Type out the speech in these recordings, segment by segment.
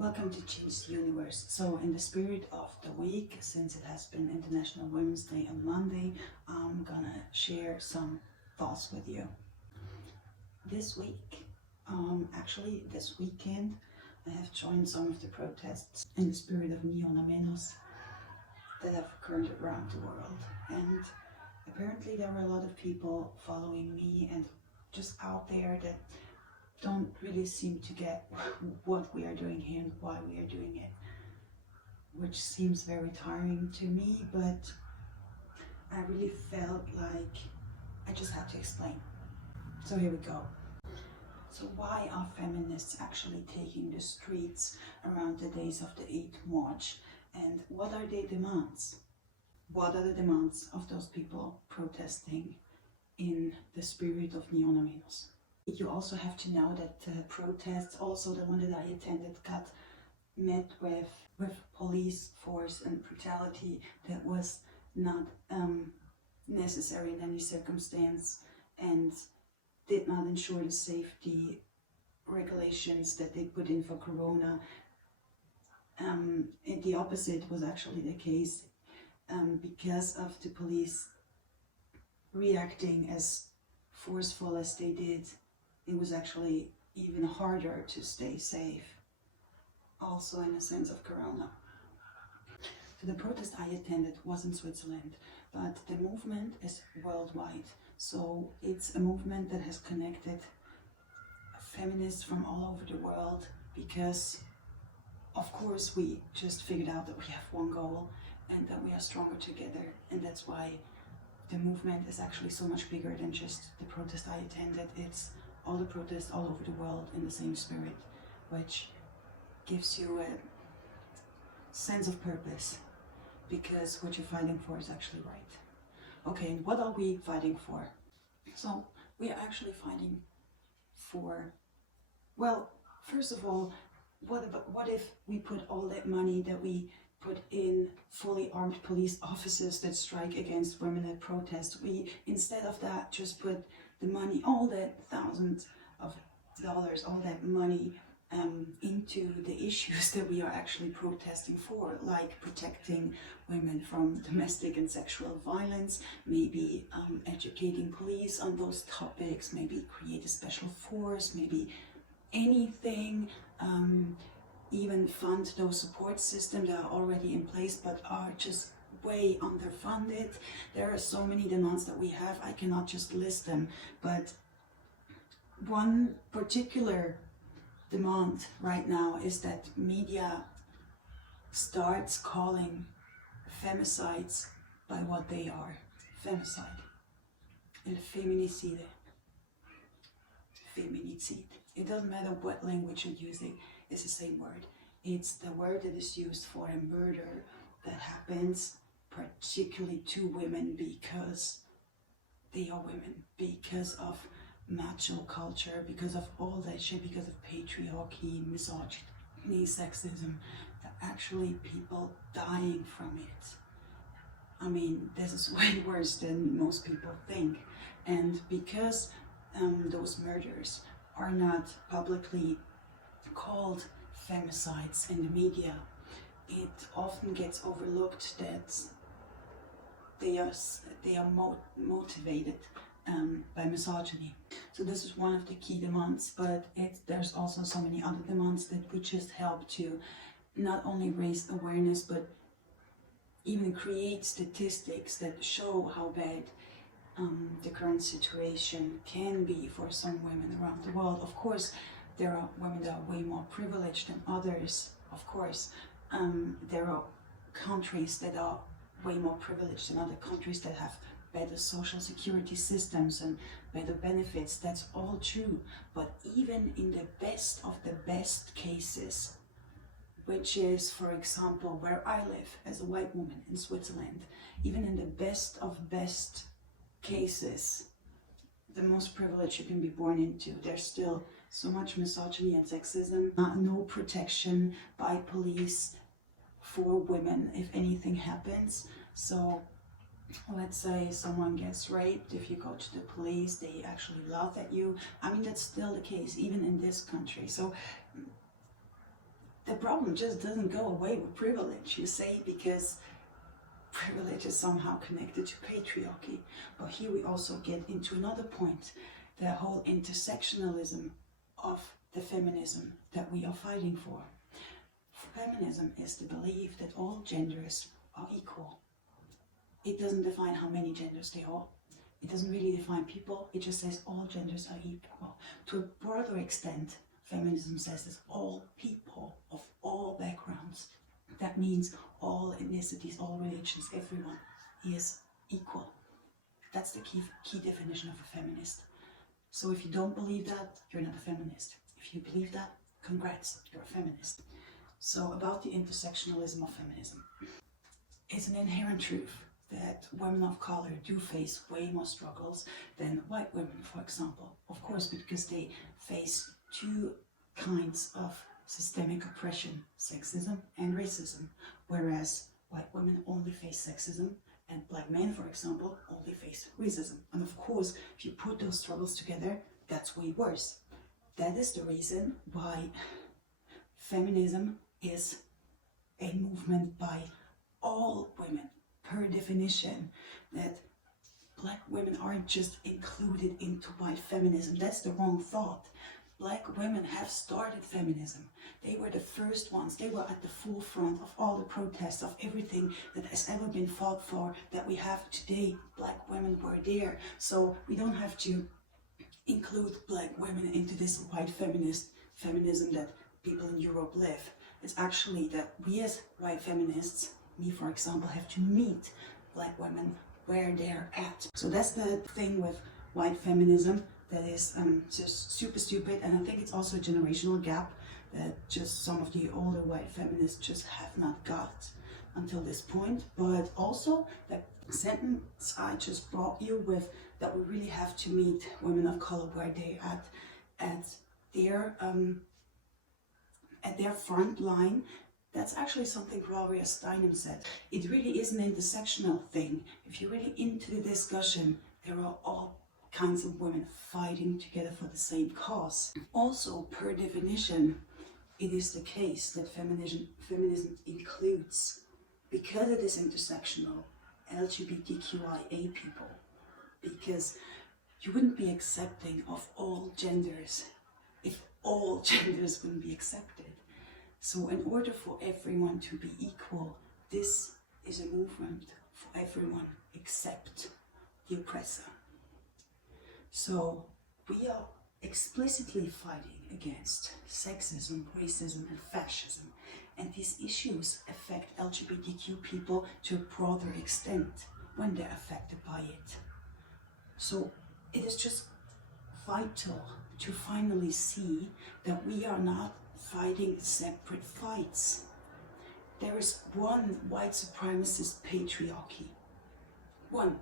Welcome to Change the Universe. So in the spirit of the week, since it has been International Women's Day on Monday, I'm gonna share some thoughts with you. This week, actually this weekend, I have joined some of the protests in the spirit of Menos that have occurred around the world. And apparently there were a lot of people following me and just out there that don't really seem to get what we are doing here and why we are doing it, which seems very tiring to me, but I really felt like I just had to explain. So here we go. So why are feminists actually taking the streets around the days of the 8th March, and what are their demands? What are the demands of those people protesting in the spirit of Neon Menos? You also have to know that the protests, also the one that I attended, got met with police force and brutality that was not necessary in any circumstance and did not ensure the safety regulations that they put in for Corona. The opposite was actually the case because of the police reacting as forceful as they did. It was actually even harder to stay safe, also in a sense of Corona. So the protest I attended was in Switzerland, but the movement is worldwide. So it's a movement that has connected feminists from all over the world because, of course, we just figured out that we have one goal and that we are stronger together, and that's why the movement is actually so much bigger than just the protest I attended. It's all the protests all over the world in the same spirit, which gives you a sense of purpose, because what you're fighting for is actually right. Okay, and what are we fighting for? So we are actually fighting for, well, first of all, what if we put all that money that we put in fully armed police officers that strike against women at protest, we instead of that just put the money, all that thousands of dollars, all that money into the issues that we are actually protesting for, like protecting women from domestic and sexual violence, maybe educating police on those topics, maybe create a special force, maybe anything, even fund those support systems that are already in place but are just way underfunded. There are so many demands that we have, I cannot just list them, but one particular demand right now is that media starts calling femicides by what they are. Femicide. El feminicide. Feminicide. It doesn't matter what language you're using, it's the same word. It's the word that is used for a murder that happens particularly to women because they are women, because of macho culture, because of all that shit, because of patriarchy, misogyny, sexism, that actually people dying from it. I mean, this is way worse than most people think. And because those murders are not publicly called femicides in the media, it often gets overlooked that they are motivated by misogyny. So this is one of the key demands, but there's also so many other demands that would just help to not only raise awareness, but even create statistics that show how bad the current situation can be for some women around the world. Of course, there are women that are way more privileged than others, of course. There are countries that are way more privileged than other countries that have better social security systems and better benefits. That's all true. But even in the best of the best cases, which is, for example, where I live as a white woman in Switzerland, even in the best of best cases, the most privilege you can be born into, there's still so much misogyny and sexism, no protection by police for women if anything happens. So let's say someone gets raped, if you go to the police, they actually laugh at you. I mean, that's still the case, even in this country. So the problem just doesn't go away with privilege, you say, because privilege is somehow connected to patriarchy. But here we also get into another point, the whole intersectionalism of the feminism that we are fighting for. Feminism is the belief that all genders are equal. It doesn't define how many genders there are. It doesn't really define people. It just says all genders are equal. To a broader extent, feminism says that all people of all backgrounds, that means all ethnicities, all religions, everyone is equal. That's the key definition of a feminist. So if you don't believe that, you're not a feminist. If you believe that, congrats, you're a feminist. So about the intersectionalism of feminism. It's an inherent truth that women of color do face way more struggles than white women, for example. Of course, because they face two kinds of systemic oppression, sexism and racism, whereas white women only face sexism and black men, for example, only face racism. And of course, if you put those struggles together, that's way worse. That is the reason why feminism is a movement by all women, per definition, that black women aren't just included into white feminism. That's the wrong thought. Black women have started feminism. They were the first ones. They were at the forefront of all the protests, of everything that has ever been fought for that we have today. Black women were there. So we don't have to include black women into this white feminism that people in Europe live. It's actually that we as white feminists, me for example, have to meet black women where they're at. So that's the thing with white feminism that is just super stupid, and I think it's also a generational gap that just some of the older white feminists just have not got until this point. But also that sentence I just brought you with, that we really have to meet women of color where they at their front line. That's actually something Gloria Steinem said. It really is an intersectional thing. If you're really into the discussion, there are all kinds of women fighting together for the same cause. Also, per definition, it is the case that feminism includes, because it is intersectional, LGBTQIA people. Because you wouldn't be accepting of all genders if all genders wouldn't be accepted. So in order for everyone to be equal, this is a movement for everyone except the oppressor. So we are explicitly fighting against sexism, racism and fascism. And these issues affect LGBTQ people to a broader extent when they're affected by it. So it is just vital to finally see that we are not fighting separate fights. There is one white supremacist patriarchy. One,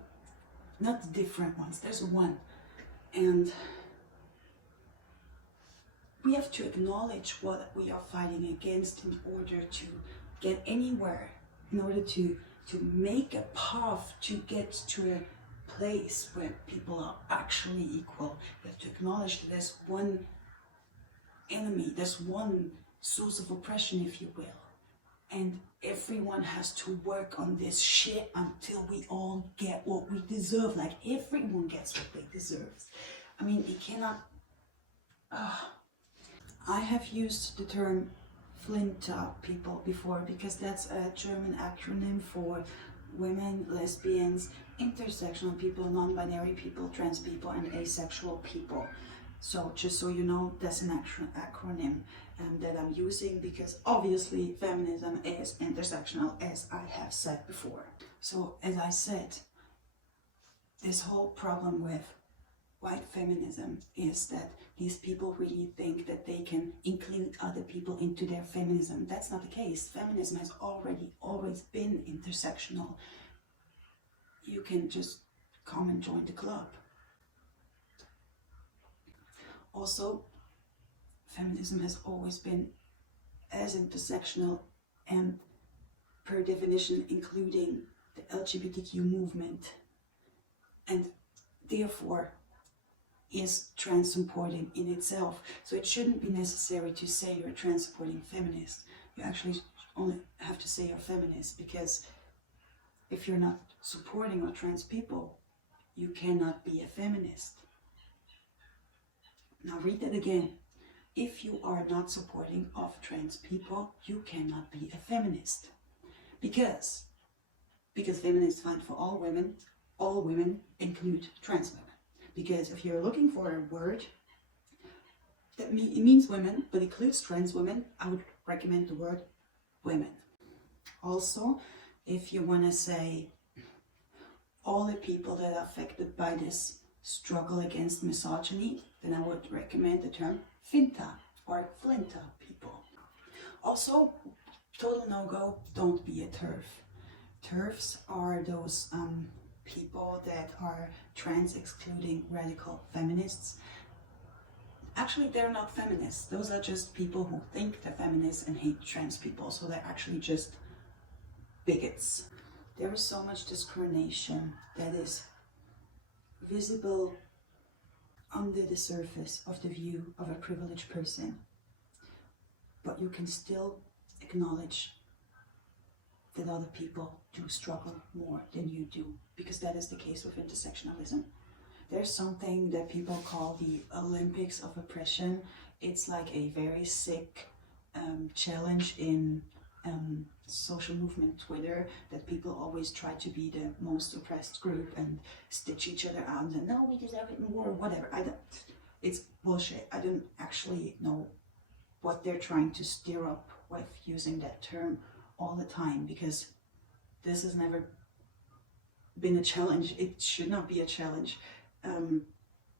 not the different ones, there's one. And we have to acknowledge what we are fighting against in order to get anywhere, in order to make a path to get to a place where people are actually equal. We have to acknowledge that there's one enemy, there's one source of oppression, if you will. And everyone has to work on this shit until we all get what we deserve. Like everyone gets what they deserve. I mean, it cannot... I have used the term Flinta people before because that's a German acronym for women, lesbians, intersectional people, non-binary people, trans people and asexual people. So just so you know, that's an acronym that I'm using because obviously feminism is intersectional, as I have said before. So as I said, this whole problem with white feminism is that these people really think that they can include other people into their feminism. That's not the case. Feminism has always been intersectional. You can just come and join the club. Also, feminism has always been as intersectional and per definition including the LGBTQ movement, and therefore is trans supporting in itself. So it shouldn't be necessary to say you're a trans supporting feminist. You actually only have to say you're feminist, because if you're not supporting of trans people, you cannot be a feminist. Now read that again. If you are not supporting of trans people, you cannot be a feminist. Because feminists fight for all women include trans women. Because if you're looking for a word that it means women but includes trans women, I would recommend the word women. Also, if you want to say all the people that are affected by this struggle against misogyny, then I would recommend the term Finta or Flinta people. Also, total no-go, don't be a TERF. TERFs are those people that are trans excluding radical feminists. Actually, they're not feminists. Those are just people who think they're feminists and hate trans people. So they're actually just bigots. There is so much discrimination that is visible under the surface of the view of a privileged person. But you can still acknowledge that other people do struggle more than you do, because that is the case with intersectionalism. There's something that people call the Olympics of oppression. It's like a very sick challenge in social movement Twitter, that people always try to be the most oppressed group and stitch each other out and no, we deserve it more, whatever. It's bullshit. I don't actually know what they're trying to stir up with using that term all the time, because this has never been a challenge. It should not be a challenge.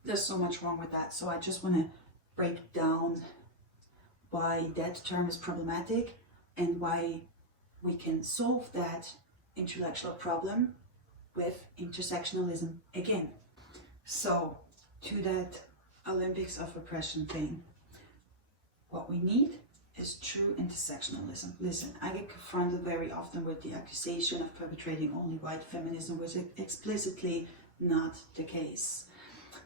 There's so much wrong with that. So I just want to break down why that term is problematic and why we can solve that intellectual problem with intersectionalism again. So to that Olympics of oppression thing, what we need is true intersectionalism. Listen, I get confronted very often with the accusation of perpetrating only white feminism, which is explicitly not the case.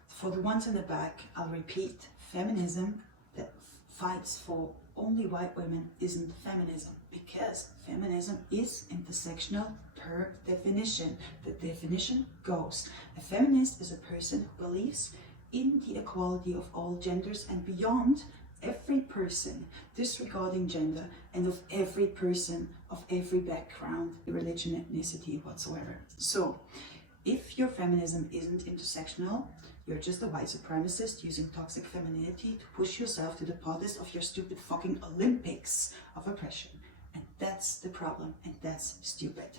For the ones in the back, I'll repeat, feminism that fights for only white women isn't feminism, because feminism is intersectional per definition. The definition goes, a feminist is a person who believes in the equality of all genders and beyond every person, disregarding gender, and of every person of every background, religion, ethnicity, whatsoever. So, if your feminism isn't intersectional, you're just a white supremacist using toxic femininity to push yourself to the poddest of your stupid fucking Olympics of oppression. And that's the problem, and that's stupid.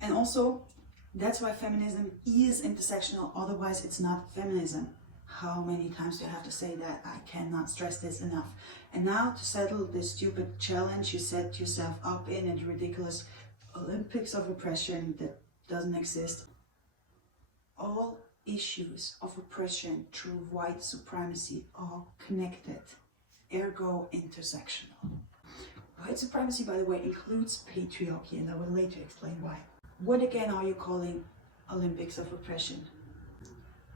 And also, that's why feminism is intersectional, otherwise it's not feminism. How many times do I have to say that? I cannot stress this enough. And now, to settle this stupid challenge you set yourself up in the ridiculous Olympics of oppression that doesn't exist. All issues of oppression through white supremacy are connected, ergo intersectional. White supremacy, by the way, includes patriarchy, and I will later explain why. What again are you calling Olympics of oppression?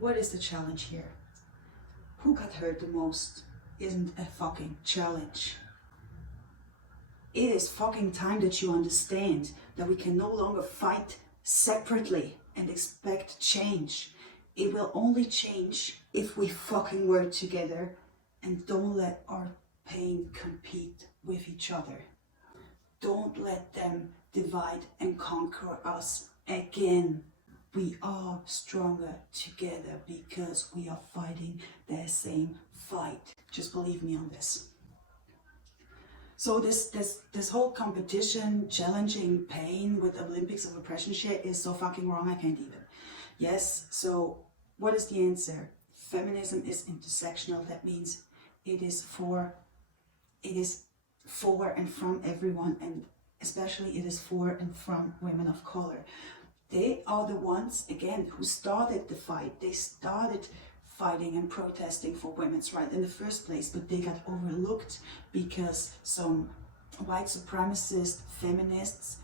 What is the challenge here? Who got hurt the most isn't a fucking challenge. It is fucking time that you understand that we can no longer fight separately and expect change. It will only change if we fucking work together and don't let our pain compete with each other. Don't let them divide and conquer us again. We are stronger together because we are fighting the same fight. Just believe me on this. So this whole competition, challenging pain with Olympics of oppression shit is so fucking wrong, I can't even. Yes, so what is the answer? Feminism is intersectional. That means it is for and from everyone, and especially it is for and from women of color. They are the ones, again, who started the fight. They started fighting and protesting for women's rights in the first place, but they got overlooked because some white supremacist feminists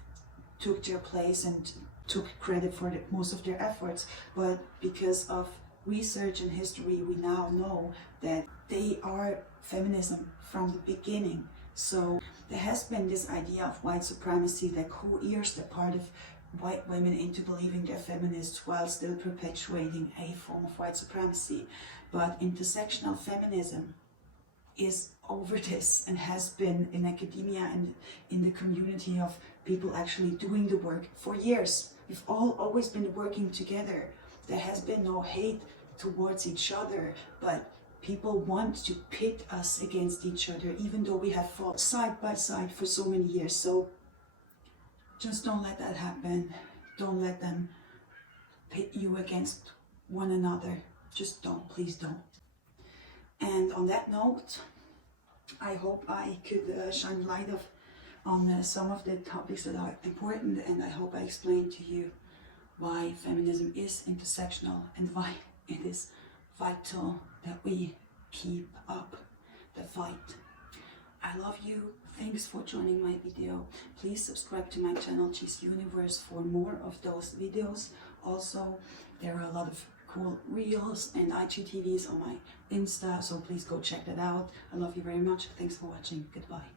took their place and took credit for most of their efforts. But because of research and history, we now know that they are feminism from the beginning. So there has been this idea of white supremacy that coerces the part of white women into believing they're feminists while still perpetuating a form of white supremacy. But intersectional feminism is over this and has been in academia and in the community of people actually doing the work for years. We've all always been working together. There has been no hate towards each other, but people want to pit us against each other, even though we have fought side by side for so many years. So just don't let that happen. Don't let them pit you against one another. Just don't, please don't. And on that note, I hope I could shine light on some of the topics that are important, and I hope I explained to you why feminism is intersectional and why it is vital that we keep up the fight. I love you. Thanks for joining my video. Please subscribe to my channel Cheese Universe for more of those videos. Also, there are a lot of cool reels and IGTVs on my Insta, so please go check that out. I love you very much. Thanks for watching. Goodbye.